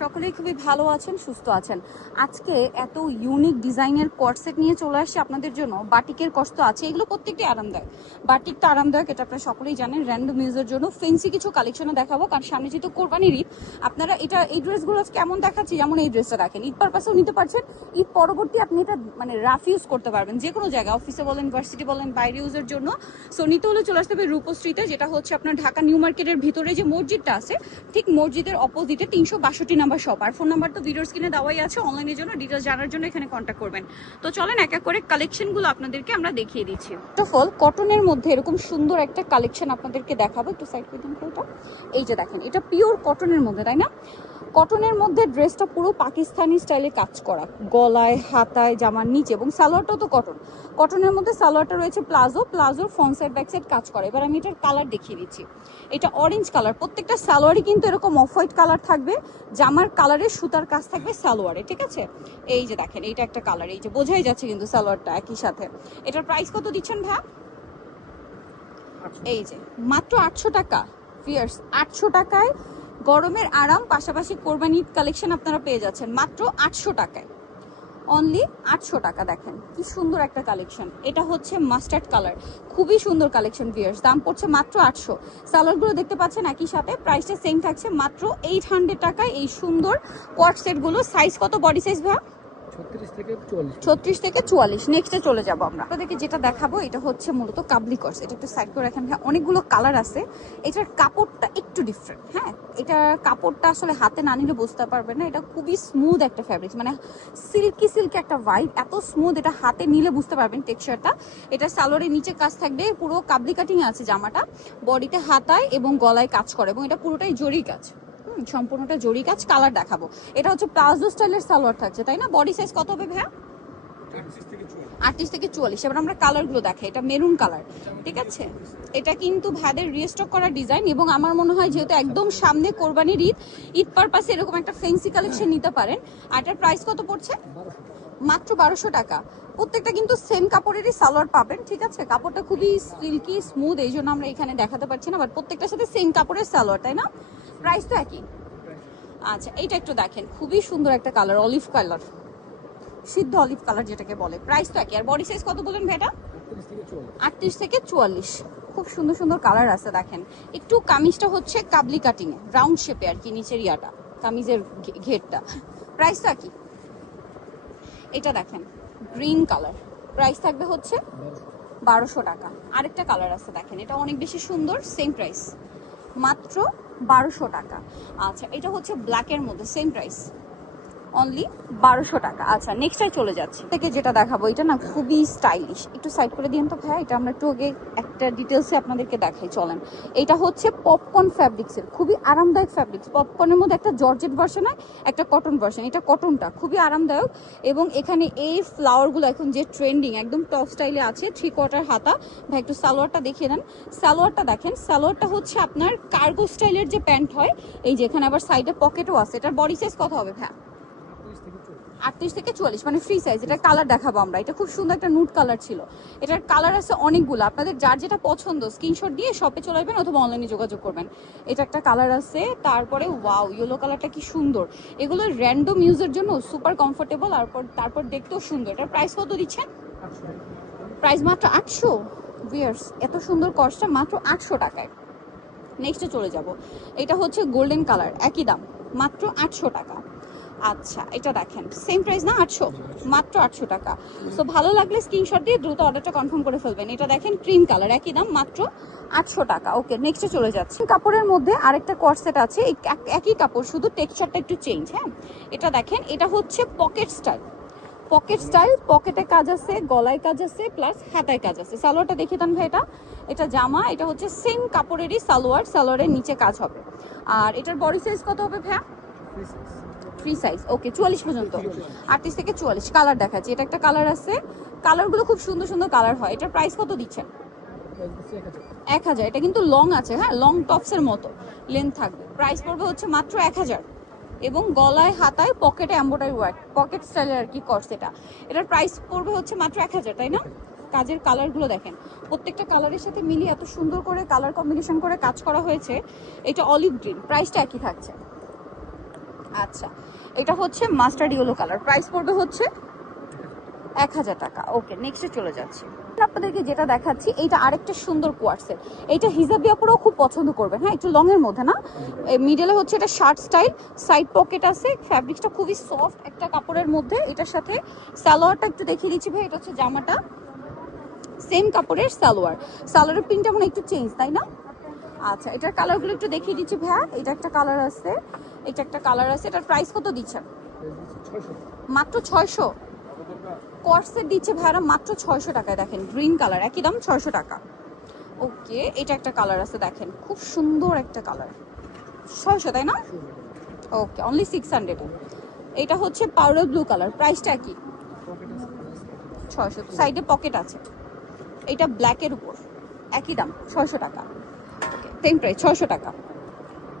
সকলেই খুবই ভালো আছেন, সুস্থ আছেন। আজকে এত ইউনিক ডিজাইনের কর্সেট নিয়ে চলে আসছে আপনাদের জন্য। বাটিকের কর্স তো আছে, এগুলো প্রত্যেকটি আরামদায়ক। বাটিকটা আরামদায়ক, এটা আপনারা সকলেই জানেন। র্যান্ডম ইউজের জন্য ফেন্সি কিছু কালেকশনও দেখাবো, কারণ সামনে যেহেতু কোরবানির ঈদ। আপনারা এই ড্রেসগুলো কেমন দেখাচ্ছি, যেমন এই ড্রেসটা দেখেন, ঈদ পারপাসেও নিতে পারছেন। ঈদ পরবর্তী আপনি এটা মানে রাফ ইউজ করতে পারবেন যে কোনো জায়গায়, অফিসে বলেন, ভার্সিটি বলেন, বাইরে ইউজের জন্য। সো নিতে হলে চলে আসতে হবে রূপশ্রীতে, যেটা হচ্ছে আপনার ঢাকা নিউ মার্কেটের ভিতরে যে মসজিদটা আছে, ঠিক মসজিদের অপোজিটে 362 নাম্বার শপ। আর ফোন নাম্বার তো ভিডিওর স্ক্রিনে দেওয়াই আছে। অনলাইনের জন্য ডিটেলস জানার জন্য এখানে কন্ট্যাক্ট করবেন। তো চলেন এক এক করে কালেকশনগুলো আপনাদেরকে আমরা দেখিয়ে দিচ্ছি। ফার্স্ট অফ অল, কটনের মধ্যে এরকম সুন্দর একটা কালেকশন আপনাদেরকে দেখাবো। একটু সাইড করে দিন এটা। এই যে দেখেন, এটা পিওর কটনের মধ্যে, তাই না? কটনের মধ্যে ড্রেসটা পুরো পাকিস্তানি স্টাইলে কাজ করা, গলায়, হাতায়, জামার নিচে, এবং সালোয়ারটাও তো কটন। কটনের মধ্যে সালোয়ারটা রয়েছে প্লাজোর ফ্রন্ট সাইড ব্যাক সাইড কাজ করা। এবার আমি এটার কালার দেখিয়ে দিচ্ছি। এটা অরেঞ্জ কালার, প্রত্যেকটা সালোয়ারই কিন্তু এরকম অফ হোয়াইট কালার থাকবে, জামার কালারের সুতার কাজ থাকবে সালোয়ারে, ঠিক আছে? এই যে দেখেন, এইটা একটা কালার, এই যে বোঝাই যাচ্ছে কিন্তু সালোয়ারটা একই সাথে। এটার প্রাইস কত দিচ্ছেন ভাই? এই যে মাত্র 800 টাকা। ফিয়ার্স, 800 টাকায় গরমের আরাম, পাশাপাশি কোরবানি ঈদ কালেকশন আপনারা পেয়ে যাচ্ছেন মাত্র 800 টাকায়। অনলি 800 টাকা। দেখেন কি সুন্দর একটা কালেকশন। এটা হচ্ছে মাস্টার্ড কালার, খুবই সুন্দর কালেকশন ভিউয়ার্স। দাম পড়ছে মাত্র 800। সালোয়ারগুলো দেখতে পাচ্ছেন একই সাথে, প্রাইসটা সেম থাকছে মাত্র 800 টাকায়। এই সুন্দর কোয়ার্ট সেটগুলো। সাইজ কত, বডি সাইজ ভাই? 36 থেকে 44। নেক্সটে চলে যাবো আমরা। আপনাদেরকে যেটা দেখাবো, এটা হচ্ছে মূলত কাবলি কর্স। এটা একটু সাইড করে রাখেন। হ্যাঁ, অনেকগুলো কালার আছে। এটার কাপড়টা একটু ডিফারেন্ট। হ্যাঁ, এটা কাপড়টা আসলে হাতে না নিলে বুঝতে পারবেন না। এটা খুবই স্মুথ একটা ফ্যাব্রিক, মানে সিল্কি একটা ভাইব, এত স্মুথ। এটা হাতে নিলে বুঝতে পারবেন টেক্সচারটা। এটা সালোয়ারের নিচে কাজ থাকবে, পুরো কাবলি কাটিং আছে জামাটা। বডিতে হাতায় এবং গলায় কাজ করে, এবং এটা পুরোটাই জরি কাজ, সম্পূর্ণটা জরি কাজ। কালার দেখাবো। এটা হচ্ছে প্লাজো স্টাইলের সালোয়ার থাকছে, তাই না? বডি সাইজ কত হবে ভাইয়া? 38 থেকে 44। এবার আমরা কালারগুলো দেখাই। এটা মেরুন কালার, ঠিক আছে? এটা কিন্তু ভাইদের রিস্টক করা ডিজাইন, এবং আমার মনে হয় যেহেতু একদম সামনে কোরবানির ঈদ পারপাসে এরকম একটা ফ্যান্সি কালেকশন নিতে পারেন। আর এটার প্রাইস কত পড়ছে? মাত্র 1200 টাকা। প্রত্যেকটা কিন্তু সেম কাপড়েরই সালোয়ার পাবেন, ঠিক আছে? কাপড়টা খুবই সিল্কি স্মুথ, এই জন্য আমরা এখানে দেখাতে পারছি না, বাট প্রত্যেকটার সাথে সেম কাপড়ের সালোয়ার, তাই না? প্রাইস তো একই। আচ্ছা, এইটা একটু দেখেন, খুবই সুন্দর একটা কালার, অলিভ কালার, সিদ্ধ অলিভ কালার যেটাকে বলে। প্রাইস তো একই। আর বডি সাইজ কত বলেন ভাইটা? 38 থেকে 44। খুব সুন্দর সুন্দর কালার আছে। দেখেন, একটু কামিজটা হচ্ছে কাবলি কাটিং এ, রাউন্ড শেপে আর কি, নিচের ইয়াটা, কামিজের ঘেরটা। প্রাইস তো একই। এটা দেখেন, গ্রিন কালার, প্রাইস থাকবে হচ্ছে 1200 টাকা। আরেকটা কালার আছে, দেখেন, এটা অনেক বেশি সুন্দর, সেম প্রাইস মাত্র 1200 টাকা। আচ্ছা, এটা হচ্ছে ব্ল্যাকের মধ্যে, সেম প্রাইস অনলি 1200 টাকা। আচ্ছা, নেক্সটে চলে যাচ্ছি। থেকে যেটা দেখাবো, এটা না খুবই স্টাইলিশ। একটু সাইড করে দিন তো ভাই। এটা আমরা একটু আগে একটা ডিটেলসে আপনাদেরকে দেখাই, চলেন। এটা হচ্ছে পপকর্ন ফ্যাব্রিক্সের, খুবই আরামদায়ক ফ্যাব্রিক্স। পপকর্নের মধ্যে একটা জর্জেট ভার্সন হয়, একটা কটন ভার্সন। এটা কটনটা খুবই আরামদায়ক, এবং এখানে এই ফ্লাওয়ারগুলো এখন যে ট্রেন্ডিং, একদম টপ স্টাইলে আছে। 3/4 হাতা। ভাই একটু সালোয়ারটা দেখিয়ে দেন। সালোয়ারটা দেখেন, সালোয়ারটা হচ্ছে আপনার কার্গো স্টাইলের যে প্যান্ট হয়, এই যে এখানে আবার সাইডে পকেটও আছে। এটার বডি সাইজ কত হবে ভাই? 38 থেকে 44, মানে ফ্রি সাইজ। এটার কালার দেখাবো আমরা। এটা খুব সুন্দর একটা নুট কালার ছিল। এটার কালার আছে অনেকগুলো, আপনাদের যার যেটা পছন্দ স্ক্রিনশট দিয়ে শপে চলে আসবেন অথবা অনলাইনে যোগাযোগ করবেন। এটা একটা কালার আছে। তারপরে ওয়াও, ইয়েলো কালারটা কি সুন্দর। এগুলো র্যান্ডম ইউজের জন্য সুপার কমফোর্টেবল, তারপর দেখতেও সুন্দর। এটার প্রাইস কত দিচ্ছেন? প্রাইস মাত্র 800। ভিউয়ার্স, এত সুন্দর কস্টটা মাত্র 800 টাকায়। নেক্সটে চলে যাব। এটা হচ্ছে গোল্ডেন কালার, একই দাম, মাত্র 800 টাকা। আচ্ছা, এটা দেখেন, সেম প্রাইস না? 800, মাত্র 800 টাকা। সো ভালো লাগলে স্ক্রিনশট দিয়ে দ্রুত অর্ডারটা কনফার্ম করে ফেলবেন। এটা দেখেন, ক্রিম কালার, একই দাম, মাত্র 800 টাকা। ওকে, নেক্সটে চলে যাচ্ছে। কাপড়ের মধ্যে আরেকটা কর্সেট আছে, একই কাপড়, শুধু টেক্সচারটা একটু চেঞ্জ। হ্যাঁ, এটা দেখেন, এটা হচ্ছে পকেট স্টাইল। পকেটে কাজ আছে, গলায় কাজ আছে, প্লাস হাতায় কাজ আছে। সালোয়ারটা দেখিয়ে দেন ভাই। এটা জামা, এটা হচ্ছে সেম কাপড়েরই সালোয়ারের নিচে কাজ হবে। আর এটার বডি সাইজ কত হবে ভাইয়া? Free size. ওকে, 44 পর্যন্ত। 38 থেকে 44। কালার দেখাচ্ছি। এটা একটা কালার আছে। কালারগুলো খুব সুন্দর সুন্দর কালার হয়। এটার প্রাইস কত দিচ্ছেন? 1000। এটা কিন্তু লং আছে, হ্যাঁ, লং টপসের মতো লেন্থ থাকবে। প্রাইস পড়বে হচ্ছে মাত্র 1000, এবং গলায় হাতায় পকেটে এমব্রয়ডারি ওয়ার্ক, পকেট স্টাইলের আর কি কর্স। এটার প্রাইস পড়বে হচ্ছে মাত্র 1000, তাই না? কাজের কালারগুলো দেখেন, প্রত্যেকটা কালারের সাথে মিলিয়ে এত সুন্দর করে কালার কম্বিনেশন করে কাজ করা হয়েছে। এটা অলিভ গ্রিন, প্রাইসটা একই থাকছে। আচ্ছা, এটা হচ্ছে মাস্টার্ড ইয়েলো কালার, প্রাইস পড়বে হচ্ছে 1000 টাকা। ওকে, নেক্সটে চলে যাচ্ছি। আপনাদেরকে যেটা দেখাচ্ছি এইটা আরেকটা সুন্দর কোয়ার্সের, এইটা হিজাবি আপুরাও খুব পছন্দ করবেন। হ্যাঁ, একটু লং এর মধ্যে না, মিডলে হচ্ছে এটা শার্ট স্টাইল, সাইড পকেট আছে, ফ্যাব্রিকটা খুবই সফট একটা কাপড়ের মধ্যে। এটার সাথে সালোয়ারটা একটু দেখিয়ে দিচ্ছি ভাই, এটা হচ্ছে জামাটা সেম কাপড়ের সালোয়ার, সালোয়ারের প্রিন্টটা মনে একটু চেঞ্জ, তাই না? আচ্ছা, এটার কালারগুলো একটু দেখিয়ে দিচ্ছি ভাইয়া। এটা একটা কালার আছে, এটা একটা কালার আছে। এটার প্রাইস কত দিচ্ছেন? মাত্র 600। কর্সেট দিচ্ছে ভাইরা মাত্র 600 টাকায়। দেখেন গ্রিন কালার, একই দাম 600 টাকা। ওকে, এটা একটা কালার আছে, দেখেন খুব সুন্দর একটা কালার, 600 তাই না? ওকে, অনলি 600। এটা হচ্ছে পাউডার ব্লু কালার, প্রাইসটা কি? 600, সাইডে পকেট আছে। এটা ব্ল্যাকের উপর, একই দাম 600 টাকা। ওকে, সেম প্রাইস 600 টাকা।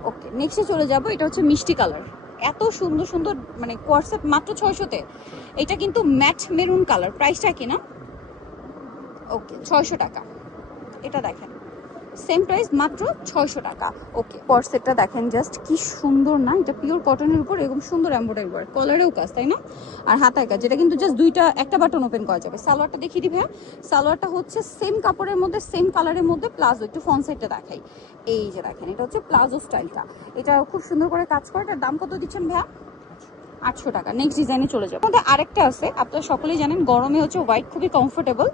ওকে, নেক্সটে চলে যাব। এটা হচ্ছে মিষ্টি কালার, এত সুন্দর সুন্দর মানে কোয়ার্সেট মাত্র 600-তে। এটা কিন্তু ম্যাট মেরুন কালার, প্রাইসটা কি না? ওকে, 600 টাকা। এটা দেখেন সেম প্রাইস মাত্র 600 টাকা। ওকে, কোয়ার্সেটটা দেখেন জাস্ট কি সুন্দর না, এটা পিওর কটনের উপর এরকম সুন্দর এমব্রয়ডারি ওয়ার্ক, কলারেও কাজ, তাই না? আর হাতায় কাজ, যেটা কিন্তু জাস্ট একটা বাটন ওপেন করা যাবে। সালোয়ারটা দেখিয়ে দিবে। সালোয়ারটা হচ্ছে সেম কাপড়ের মধ্যে সেম কালারের মধ্যে প্লাজো, একটু ফ্রন্ট সাইডটা দেখাই। এই যে দেখেন, এটা হচ্ছে প্লাজো স্টাইলটা, এটা খুব সুন্দর করে কাজ করে। এটার দাম কত দিচ্ছেন ভাইয়া? 800 টাকা। নেক্সট ডিজাইনে চলে যাবো। আমাদের আরেকটা আছে, আপনারা সকলেই জানেন গরমে হচ্ছে হোয়াইট খুবই কমফোর্টেবল।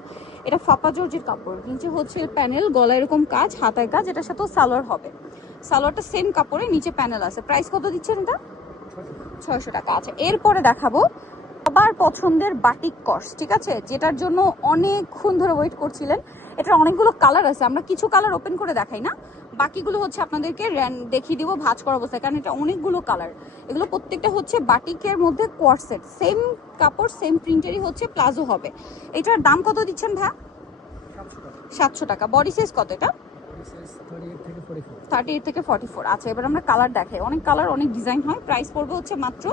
এটা ফাপা জর্জের কাপড়, নিচে হচ্ছে প্যানেল, গলা এরকম কাজ, হাতায় কাজ, এটার সাথেও সালোয়ার হবে। সালোয়ারটা সেম কাপড়ে, নিচে প্যানেল আছে। প্রাইস কত দিচ্ছেন এটা? 600 টাকা। আচ্ছা, এরপরে দেখাবো সবার পছন্দের বাটিক কর্স, ঠিক আছে, যেটার জন্য অনেকক্ষণ ধরে ওয়েট করছিলেন। এটার অনেকগুলো কালার আছে, আমরা কিছু কালার ওপেন করে দেখাই না, বাকিগুলো হচ্ছে আপনাদেরকে দেখিয়ে দিব ভাঁজ করা অবস্থায়, কারণ এটা অনেকগুলো কালার। এগুলো প্রত্যেকটা হচ্ছে বাটিকের মধ্যে কোয়ার্সেট, সেম কাপড় সেম প্রিন্টেরই হচ্ছে, প্লাজো হবে। এটার দাম কত দিচ্ছেন ভাই? 700 টাকা। বডি সাইজ কত এটা? 38 থেকে 44। আচ্ছা, এবার আমরা কালার দেখাই, অনেক কালার অনেক ডিজাইন হয়। প্রাইস পড়বে হচ্ছে মাত্র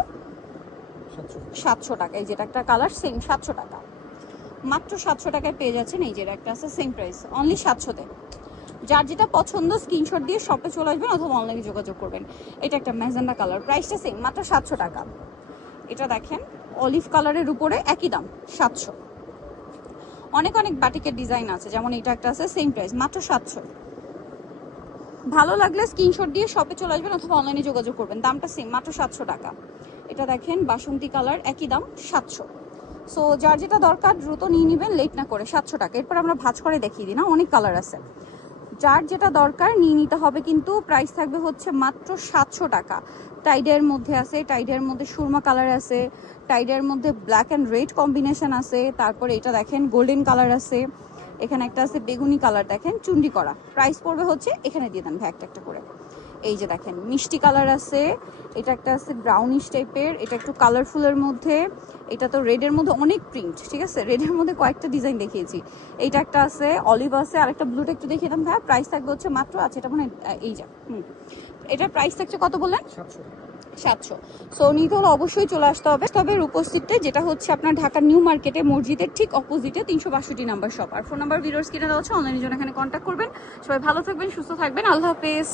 700 টাকা। এই যেটা একটা কালার সেম 700 টাকা, মাত্র 700 টাকায় পেয়ে যাচ্ছেন। এই যে একটা আছে সেম প্রাইস, অনলি 700-তে। যার যেটা পছন্দ স্ক্রিনশট দিয়ে শপে চলে আসবেন অথবা অনলাইনে যোগাযোগ করবেন। এটা একটা ম্যাজেন্ডা কালার, প্রাইসটা সেম, মাত্র 700 টাকা। এটা দেখেন অলিভ কালারের উপরে, একই দাম 700। অনেক অনেক বাটিকের ডিজাইন আছে, যেমন এটা একটা আছে সেম প্রাইস, মাত্র 700। ভালো লাগলে স্ক্রিনশট দিয়ে শপে চলে আসবেন অথবা অনলাইনে যোগাযোগ করবেন, দামটা সেম, মাত্র 700 টাকা। এটা দেখেন বাসন্তী কালার, একই দাম 700। সো যার যেটা দরকার দ্রুত নিয়ে নেবেন, লেট না করে, 700 টাকা। এরপর আমরা ভাঁজ করে দেখিয়ে দিই না, অনেক কালার আছে, যার যেটা দরকার নিয়ে নিতে হবে। কিন্তু প্রাইস থাকবে হচ্ছে মাত্র 700 টাকা। টাইডের মধ্যে আছে, টাইডের মধ্যে সুরমা কালার আছে, টাইডের মধ্যে ব্ল্যাক অ্যান্ড রেড কম্বিনেশন আছে, তারপরে এটা দেখেন গোল্ডেন কালার আছে, এখানে একটা আছে বেগুনি কালার, দেখেন চুন্ডি করা। প্রাইস পড়বে হচ্ছে, এখানে দিয়ে দেন ভাই একটা একটা করে। এই যে দেখেন মিষ্টি কালার আছে, এটা একটা আছে ব্রাউনিশ টাইপের, এটা একটু কালারফুলের মধ্যে, এটা তো রেডের মধ্যে অনেক প্রিন্ট, ঠিক আছে, রেডের মধ্যে কয়েকটা ডিজাইন দেখিয়েছি। এইটা একটা আছে অলিভ আছে, আর একটা ব্লুটা একটু দেখিয়ে দাম ভাই। প্রাইস থাকবে হচ্ছে মাত্র, আছে এটা মানে এই যা এটার প্রাইস থাকছে কত বললেন? 700। সো নিতে হলে অবশ্যই চলে আসতে হবে। তবে উপস্থিততে যেটা হচ্ছে আপনার ঢাকা নিউ মার্কেটে মসজিদের ঠিক অপোজিটে 362 নাম্বার শপ। আর ফোন নাম্বার ভিডিওর স্ক্রিনে দেওয়া হচ্ছে, অনলাইনের জন্য এখানে কন্ট্যাক্ট করবেন। সবাই ভালো থাকবেন, সুস্থ থাকবেন, আল্লাহ হাফেজ।